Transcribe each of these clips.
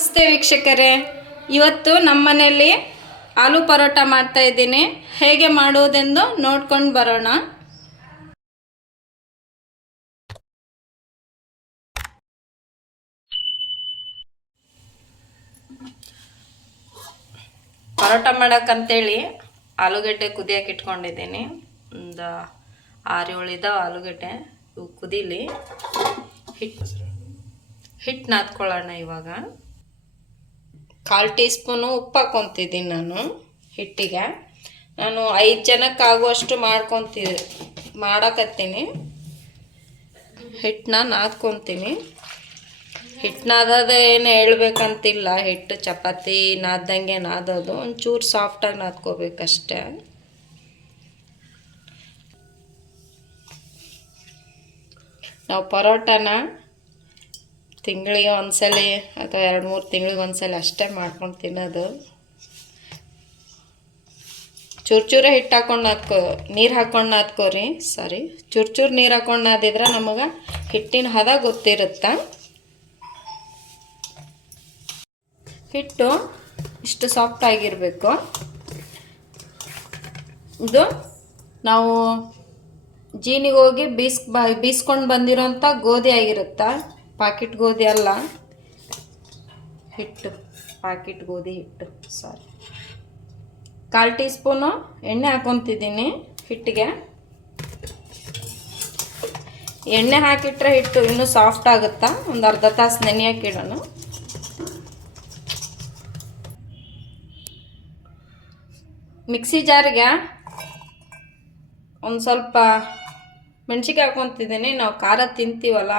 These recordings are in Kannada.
ನಮಸ್ತೆ ವೀಕ್ಷಕರೇ. ಇವತ್ತು ನಮ್ಮ ಮನೆಯಲ್ಲಿ ಆಲೂ ಪರೋಟ ಮಾಡ್ತಾ ಇದ್ದೀನಿ. ಹೇಗೆ ಮಾಡುವುದೆಂದು ನೋಡ್ಕೊಂಡು ಬರೋಣ. ಪರೋಟ ಮಾಡೋಕ್ಕಂತೇಳಿ ಆಲೂಗಡ್ಡೆ ಕುದಿಯಕ್ಕೆ ಇಟ್ಕೊಂಡಿದ್ದೀನಿ. ಒಂದು ಆರು ಏಳು ಆಲೂಗಡ್ಡೆ. ಇವು ಕುದೀಲಿ. ಹಿಟ್ಟು ಹಿಟ್ಟು ನಾದ್ಕೊಳ್ಳೋಣ ಇವಾಗ. ಕಾಲು ಟೀ ಸ್ಪೂನು ಉಪ್ಪು ಹಾಕ್ಕೊತಿದ್ದೀನಿ ನಾನು ಹಿಟ್ಟಿಗೆ. ನಾನು ಐದು ಜನಕ್ಕೆ ಆಗುವಷ್ಟು ಮಾಡ್ಕೊತಿ, ಮಾಡಕತ್ತೀನಿ. ಹಿಟ್ಟನ್ನ ನಾದ್ಕೊತೀನಿ. ಹಿಟ್ಟು ನಾದೋದು ಏನು ಹೇಳ್ಬೇಕಂತಿಲ್ಲ. ಹಿಟ್ಟು ಚಪಾತಿ ನಾದ್ದಂಗೆ ನಾದೋದು. ಒಂಚೂರು ಸಾಫ್ಟಾಗಿ ನಾದ್ಕೋಬೇಕಷ್ಟೆ. ನಾವು ಪರೋಟನ ತಿಂಗಳಿಗೆ ಒಂದ್ಸಲ ಅಥವಾ ಎರಡು ಮೂರು ತಿಂಗಳಿಗೆ ಒಂದ್ಸಲ ಅಷ್ಟೇ ಮಾಡ್ಕೊಂಡು ತಿನ್ನೋದು. ಚೂರು ಚೂರೇ ಹಿಟ್ಟು ಹಾಕೊಂಡು ನಾದ್ಕೋ ನೀರು ಹಾಕೊಂಡು ನಾದ್ಕೋರಿ ಸಾರಿ ಚೂರು ಚೂರು ನೀರು ಹಾಕೊಂಡು ನಾದಿದ್ರೆ ನಮಗೆ ಹಿಟ್ಟಿನ ಹದ ಗೊತ್ತಿರುತ್ತೆ. ಹಿಟ್ಟು ಇಷ್ಟು ಸಾಫ್ಟ್ ಆಗಿರಬೇಕು. ಇದು ನಾವು ಜೀನಿಗೆ ಹೋಗಿ ಬೀಸ್ ಬೀಸ್ಕೊಂಡು ಬಂದಿರೋಂಥ ಗೋಧಿ ಆಗಿರುತ್ತಾ? ಪಾಕಿಟ್ ಗೋಧಿ ಅಲ್ಲ. ಹಿಟ್ಟು, ಪಾಕಿಟ್ ಗೋಧಿ ಹಿಟ್ಟು, ಸಾರಿ. ಕಾಲು ಟೀ ಸ್ಪೂನು ಎಣ್ಣೆ ಹಾಕೊತಿದ್ದೀನಿ ಹಿಟ್ಟಿಗೆ. ಎಣ್ಣೆ ಹಾಕಿಟ್ರೆ ಹಿಟ್ಟು ಇನ್ನೂ ಸಾಫ್ಟ್ ಆಗುತ್ತಾ? ಒಂದು ಅರ್ಧ ತಾಸು ನೆನೆಯಕ್ಕೆ ಇಡೋಣ. ಮಿಕ್ಸಿ ಜಾರಿಗೆ ಒಂದು ಸ್ವಲ್ಪ ಮೆಣ್ಸಿಗೆ ಹಾಕೊತಿದ್ದೀನಿ. ನಾವು ಖಾರ ತಿಂತೀವಲ್ಲ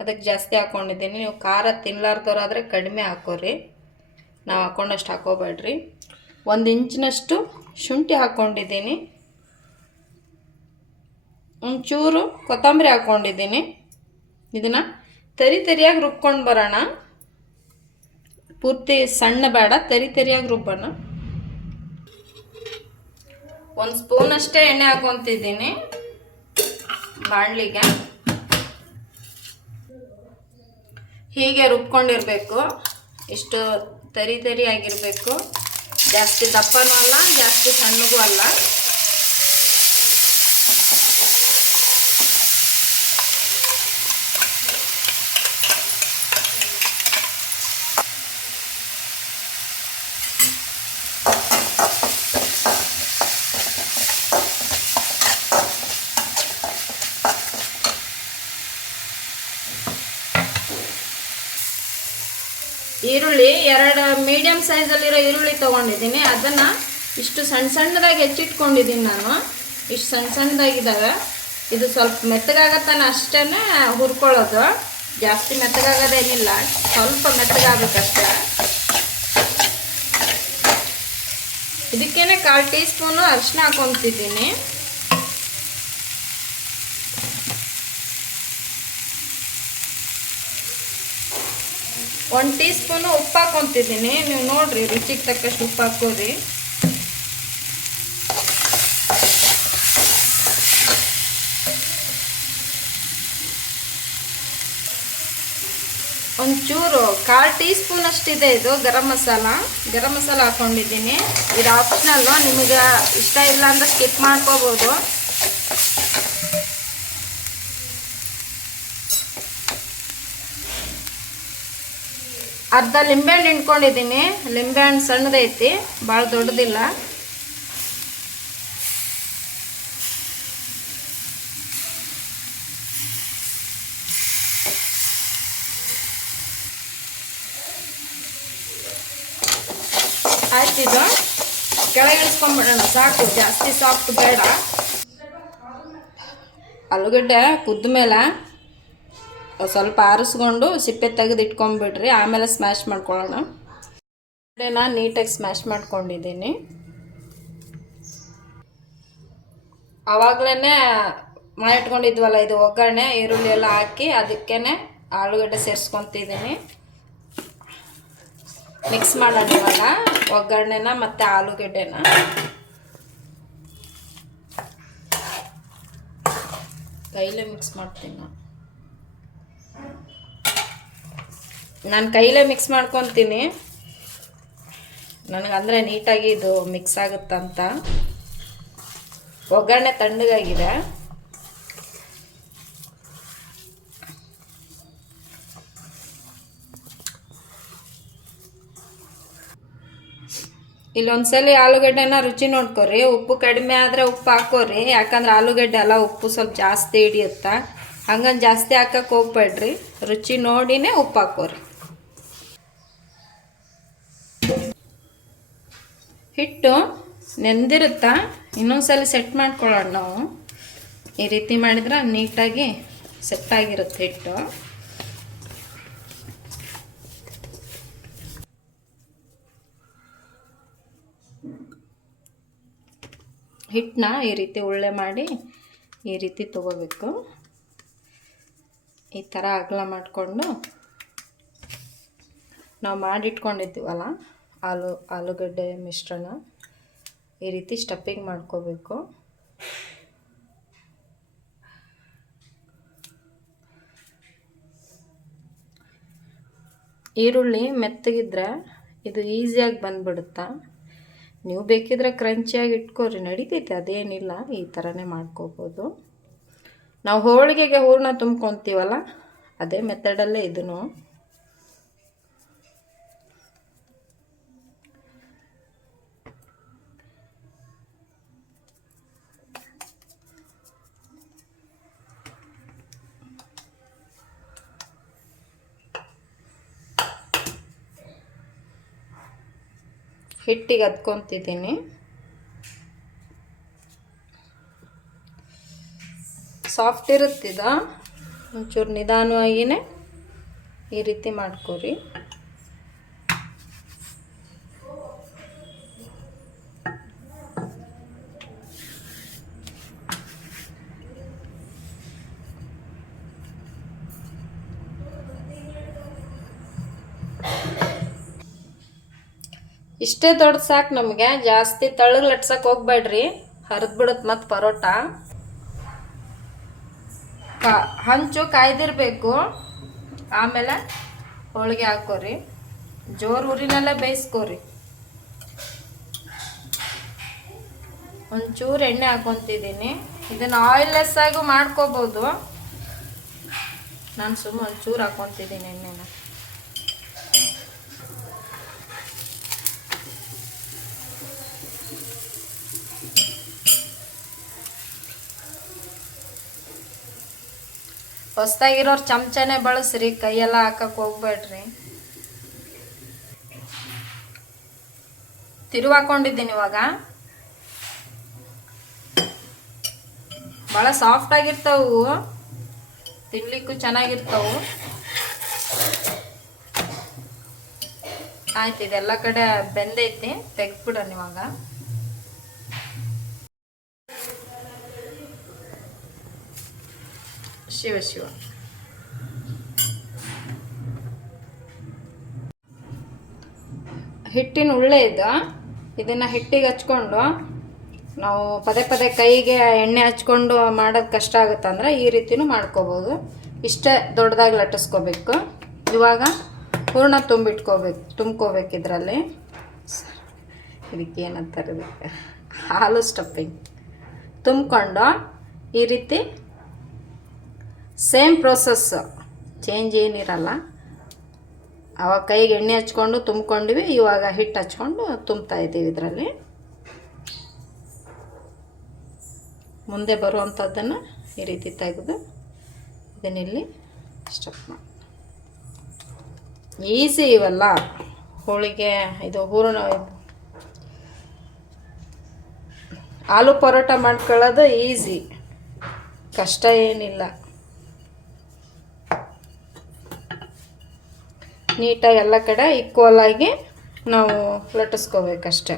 ಅದಕ್ಕೆ ಜಾಸ್ತಿ ಹಾಕ್ಕೊಂಡಿದ್ದೀನಿ ನೀವು ಖಾರ ತಿನ್ನಲಾರ್ದವ್ರಾದರೆ ಕಡಿಮೆ ಹಾಕೋರಿ. ನಾವು ಹಾಕ್ಕೊಂಡಷ್ಟು ಹಾಕೋಬೇಡ್ರಿ. ಒಂದು ಇಂಚಿನಷ್ಟು ಶುಂಠಿ ಹಾಕ್ಕೊಂಡಿದ್ದೀನಿ ಒಂಚೂರು ಕೊತ್ತಂಬರಿ ಹಾಕ್ಕೊಂಡಿದ್ದೀನಿ ಇದನ್ನು ತರಿ ತರಿಯಾಗಿ ರುಬ್ಕೊಂಡು ಬರೋಣ. ಪೂರ್ತಿ ಸಣ್ಣ ಬೇಡ, ತರಿ ತರಿಯಾಗಿ ರುಬ್ಬೋಣ. ಒಂದು ಸ್ಪೂನಷ್ಟೇ ಎಣ್ಣೆ ಹಾಕೊತಿದ್ದೀನಿ. ಬಾಣಲಿಗೆ. ಹೀಗೆ ರುಬ್ಕೊಂಡಿರಬೇಕು. ಇಷ್ಟು ತರಿ ತರಿ ಆಗಿರಬೇಕು. ಜಾಸ್ತಿ ದಪ್ಪನೂ ಅಲ್ಲ ಜಾಸ್ತಿ ಸಣ್ಣಗೂ ಅಲ್ಲ ಈರುಳ್ಳಿ ಎರಡು ಮೀಡಿಯಮ್ ಸೈಜಲ್ಲಿರೋ ಈರುಳ್ಳಿ ತೊಗೊಂಡಿದ್ದೀನಿ. ಅದನ್ನು ಇಷ್ಟು ಸಣ್ಣ ಸಣ್ಣದಾಗಿ ಹೆಚ್ಚಿಟ್ಕೊಂಡಿದ್ದೀನಿ ನಾನು. ಇಷ್ಟು ಸಣ್ಣ ಸಣ್ಣದಾಗಿದ್ದಾಗ ಇದು ಸ್ವಲ್ಪ ಮೆತ್ತಗಾಗತ್ತಾನ ಅಷ್ಟೇ ಹುರ್ಕೊಳ್ಳೋದು. ಜಾಸ್ತಿ ಮೆತ್ತಗಾಗೋದೇನಿಲ್ಲ ಸ್ವಲ್ಪ ಮೆತ್ತಗಾಗಬೇಕಷ್ಟೇ. ಇದಕ್ಕೇನೆ ಕಾಲು ಟೀ ಸ್ಪೂನು ಅರಿಶಿನ ಹಾಕೊತಿದ್ದೀನಿ. ಒಂದು ಟೀ ಸ್ಪೂನು ಉಪ್ಪು ಹಾಕೊತಿದ್ದೀನಿ ನೀವು ನೋಡಿರಿ, ರುಚಿಗೆ ತಕ್ಕಷ್ಟು ಉಪ್ಪು ಹಾಕೋರಿ ಒಂಚೂರು ಕಾಲು ಟೀ ಸ್ಪೂನ್ ಅಷ್ಟಿದೆ ಇದು, ಗರಂ ಮಸಾಲ. ಗರಂ ಮಸಾಲ ಹಾಕೊಂಡಿದ್ದೀನಿ. ಇದು ಆಪ್ಷನಲ್ಲು ನಿಮಗೆ ಇಷ್ಟ ಇಲ್ಲ ಅಂದರೆ ಸ್ಕಿಪ್ ಮಾಡ್ಕೋಬೋದು. ಅರ್ಧ ಲಿಂಬೆಹಣ್ಣು ಹಿಂಡ್ಕೊಂಡಿದ್ದೀನಿ. ಲಿಂಬೆಹಣ್ಣು ಸಣ್ಣದೈತಿ ಭಾಳ ದೊಡ್ಡದಿಲ್ಲ. ಆಯ್ತಿದು ಕೆಳಗೆ ಇಳಿಸ್ಕೊಂಡ್ಬಿಡೋಣ. ಸಾಕು, ಜಾಸ್ತಿ ಸಾಫ್ಟ್ ಬೇಡ ಆಲೂಗಡ್ಡೆ ಕುದ್ದ ಮೇಲೆ ಸ್ವಲ್ಪ ಆರಿಸ್ಕೊಂಡು ಸಿಪ್ಪೆ ತೆಗೆದು ಇಟ್ಕೊಂಡ್ಬಿಡ್ರಿ ಆಮೇಲೆ ಸ್ಮ್ಯಾಶ್ ಮಾಡ್ಕೊಳ್ಳೋಣ. ನಾನು ನೀಟಾಗಿ ಸ್ಮ್ಯಾಶ್ ಮಾಡ್ಕೊಂಡಿದ್ದೀನಿ. ಆವಾಗಲೇ ಮಾಡಿಟ್ಕೊಂಡಿದ್ವಲ್ಲ ಇದು ಒಗ್ಗರಣೆ, ಈರುಳ್ಳಿ ಎಲ್ಲ ಹಾಕಿ ಅದಕ್ಕೇ ಆಲೂಗಡ್ಡೆ ಸೇರಿಸ್ಕೊತಿದ್ದೀನಿ. ಮಿಕ್ಸ್ ಮಾಡೋಣ ಒಗ್ಗರಣೆನ ಮತ್ತು ಆಲೂಗಡ್ಡೆನ. ಕೈಲೇ ಮಿಕ್ಸ್ ಮಾಡ್ತೀನಿ. ನಾನು ನಾನು ಕೈಲೇ ಮಿಕ್ಸ್ ಮಾಡ್ಕೊತೀನಿ. ನನಗಂದರೆ ನೀಟಾಗಿ ಇದು ಮಿಕ್ಸ್ ಆಗುತ್ತಂತ. ಒಗ್ಗರಣೆ ತಣ್ಣಗಾಗಿದೆ. ಇಲ್ಲೊಂದ್ಸಲಿ ಆಲೂಗಡ್ಡೆನ ರುಚಿ ನೋಡ್ಕೊರಿ. ಉಪ್ಪು ಕಡಿಮೆ ಆದರೆ ಉಪ್ಪು ಹಾಕೋರಿ. ಯಾಕಂದ್ರೆ ಆಲೂಗಡ್ಡೆ ಎಲ್ಲ ಉಪ್ಪು ಸ್ವಲ್ಪ ಜಾಸ್ತಿ ಹಿಡಿಯುತ್ತಾ. ಹಂಗಂದು ಜಾಸ್ತಿ ಹಾಕಕ್ಕೆ ಹೋಗ್ಬೇಡ್ರಿ. ರುಚಿ ನೋಡಿನೇ ಉಪ್ಪು ಹಾಕೋರಿ. ಹಿಟ್ಟು ನೆಂದಿರುತ್ತಾ? ಇನ್ನೊಂದ್ಸಲ ಸೆಟ್ ಮಾಡ್ಕೊಳ್ಳೋಣ ನಾವು. ಈ ರೀತಿ ಮಾಡಿದ್ರೆ ನೀಟಾಗಿ ಸೆಟ್ ಆಗಿರುತ್ತೆ ಹಿಟ್ಟು. ಹಿಟ್ಟನ್ನ ಈ ರೀತಿ ಉಳ್ಳೆ ಮಾಡಿ ಈ ರೀತಿ ತಗೋಬೇಕು. ಈ ಥರ ಅಗಲ ಮಾಡಿಕೊಂಡು ನಾವು ಮಾಡಿಟ್ಕೊಂಡಿದ್ದೀವಲ್ಲ ಆಲೂ, ಆಲೂಗಡ್ಡೆ ಮಿಶ್ರಣ ಈ ರೀತಿ ಸ್ಟಫಿಂಗ್ ಮಾಡ್ಕೋಬೇಕು. ಈರುಳ್ಳಿ ಮೆತ್ತಗಿದ್ರೆ ಇದು ಈಸಿಯಾಗಿ ಬಂದ್ಬಿಡುತ್ತಾ? ನೀವು ಬೇಕಿದ್ರೆ ಕ್ರಂಚಿಯಾಗಿ ಇಟ್ಕೋರಿ ನಡೀತೈತೆ, ಅದೇನಿಲ್ಲ, ಈ ಥರನೇ ಮಾಡ್ಕೋಬೋದು. ನಾವು ಹೋಳಿಗೆಗೆ ಹೂರಣ ತುಂಬ್ಕೊತೀವಲ್ಲ, ಅದೇ ಮೆಥಡಲ್ಲೇ ಇದನ್ನು. ಹಿಟ್ಟಿಗೆ ಹತ್ಕೊತಿದ್ದೀನಿ. ಸಾಫ್ಟ್ ಇರುತ್ತಿದ? ಒಂಚೂರು ನಿಧಾನವಾಗಿಯೇ ಈ ರೀತಿ ಮಾಡ್ಕೊರಿ. ಇಷ್ಟೇ ದೊಡ್ಡ ಸಾಕು ನಮಗೆ. ಜಾಸ್ತಿ ತಳ್ಳಗೆ ಲಟ್ಸಕ್ಕೆ ಹೋಗ್ಬೇಡ್ರಿ. ಹರಿದು ಬಿಡುತ್ತೆ ಮತ್ತು ಪರೋಟ. ಹಂಚು ಕಾಯ್ದಿರಬೇಕು. ಆಮೇಲೆ ಹೋಳಿಗೆ ಹಾಕೋರಿ. ಜೋರು ಉರಿನಲ್ಲೇ ಬೇಯಿಸ್ಕೋರಿ. ಒಂಚೂರು ಎಣ್ಣೆ ಹಾಕೊತಿದ್ದೀನಿ. ಇದನ್ನು ಆಯಿಲ್ಲೆಸ್ ಆಗೂ ಮಾಡ್ಕೋಬೋದು. ನಾನು ಸುಮ್ಮನೆ ಒಂಚೂರು ಹಾಕೊತಿದ್ದೀನಿ ಎಣ್ಣೆನ. ಹೊಸ್ದಾಗಿರೋರು ಚಮಚನೇ ಬಳಸ್ರಿ, ಕೈಯೆಲ್ಲ ಹಾಕಕ್ಕೆ ಹೋಗ್ಬೇಡ್ರಿ. ತಿರುವು ಹಾಕೊಂಡಿದ್ದೀನಿ ಇವಾಗ. ಭಾಳ ಸಾಫ್ಟ್ ಆಗಿರ್ತಾವು. ತಿನ್ಲಿಕ್ಕೂ ಚೆನ್ನಾಗಿರ್ತಾವು. ಆಯ್ತು, ಇದೆಲ್ಲ ಕಡೆ ಬೆಂದೈತಿ, ತೆಗ್ದ್ಬಿಡೋಣ ಇವಾಗ. ಶಿವ ಶಿವ. ಹಿಟ್ಟಿನ ಉಳ್ಳೆ ಇದ್ದ. ಇದನ್ನು ಹಿಟ್ಟಿಗೆ ಹಚ್ಕೊಂಡು ನಾವು ಪದೇ ಪದೇ ಕೈಗೆ ಎಣ್ಣೆ ಹಚ್ಕೊಂಡು ಮಾಡೋದು ಕಷ್ಟ ಆಗುತ್ತೆ ಅಂದ್ರೆ ಈ ರೀತಿನೂ ಮಾಡ್ಕೋಬೋದು. ಇಷ್ಟೇ ದೊಡ್ಡದಾಗಿ ಲಟ್ಟಿಸ್ಕೋಬೇಕು ಇವಾಗ ಪೂರ್ಣ ತುಂಬಿಟ್ಕೋಬೇಕು, ತುಂಬ್ಕೋಬೇಕು ಇದರಲ್ಲಿ. ಇದಕ್ಕೆ ಏನಂತಾರೆ ಇದಕ್ಕೆ ಹಾಲು ಸ್ಟಫಿಂಗ್ ತುಂಬಿಕೊಂಡು ಈ ರೀತಿ ಸೇಮ್ ಪ್ರೋಸೆಸ್ ಚೇಂಜ್ ಏನಿರಲ್ಲ. ಅವಾಗ ಕೈಗೆ ಎಣ್ಣೆ ಹಚ್ಕೊಂಡು ತುಂಬ್ಕೊಂಡಿವಿ. ಇವಾಗ ಹಿಟ್ಟು ಹಚ್ಕೊಂಡು ತುಂಬ್ತಾ ಇದ್ದೀವಿ ಇದರಲ್ಲಿ. ಮುಂದೆ ಬರುವಂಥದ್ದನ್ನು ಈ ರೀತಿ ತೆಗೆದು ಇದನ್ನಿಲ್ಲಿ ಸ್ಟಪ್ ಮಾಡಿ. ಈಸಿ ಇವೆಲ್ಲ. ಹೋಳಿಗೆ, ಇದು ಹೂರಣ ಆಲೂ ಪರೋಟ ಮಾಡ್ಕೊಳ್ಳೋದು ಈಸಿ ಕಷ್ಟ ಏನಿಲ್ಲ. ನೀಟಾಗಿ ಎಲ್ಲ ಕಡೆ ಈಕ್ವಲ್ ಆಗಿ ನಾವು ಲಟ್ಟಿಸ್ಕೋಬೇಕಷ್ಟೆ.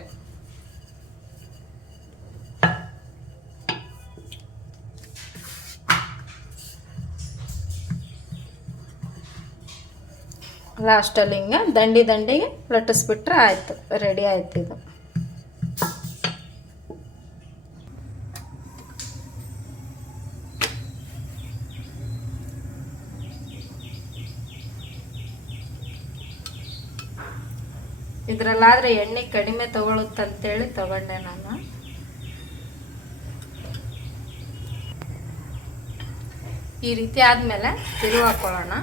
ಲಾಸ್ಟಲ್ಲಿ ಹಿಂಗೆ ದಂಡಿ ದಂಡಿಗೆ ಲಟ್ಟಿಸ್ಬಿಟ್ರೆ ಆಯಿತು ರೆಡಿ ಆಯ್ತು ಇದು. ಇದರಲ್ಲಾದರೆ ಎಣ್ಣೆ ಕಡಿಮೆ ತಗೊಳುತ್ತಂತೇಳಿ ತಗೊಂಡೆ ನಾನು. ಈ ರೀತಿ ಆದಮೇಲೆ ತಿರುವು ಹಾಕೊಳ್ಳೋಣ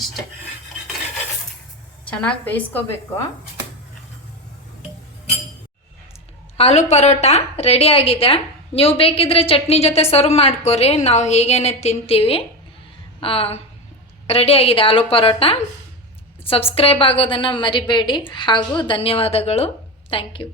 ಇಷ್ಟೇ. ಚೆನ್ನಾಗಿ ಬೇಯಿಸ್ಕೋಬೇಕು. ಆಲೂ ಪರೋಟ ರೆಡಿ ಆಗಿದೆ. ನೀವು ಬೇಕಿದ್ರೆ ಚಟ್ನಿ ಜೊತೆ ಸರ್ವ್ ಮಾಡ್ಕೊರಿ. ನಾವು ಹೀಗೇನೆ ತಿಂತೀವಿ. ರೆಡಿ ಆಗಿದೆ ಆಲೂ ಪರೋಟ. ಸಬ್ಸ್ಕ್ರೈಬ್ ಆಗೋದನ್ನು ಮರಿಬೇಡಿ. ಹಾಗೂ ಧನ್ಯವಾದಗಳು. Thank you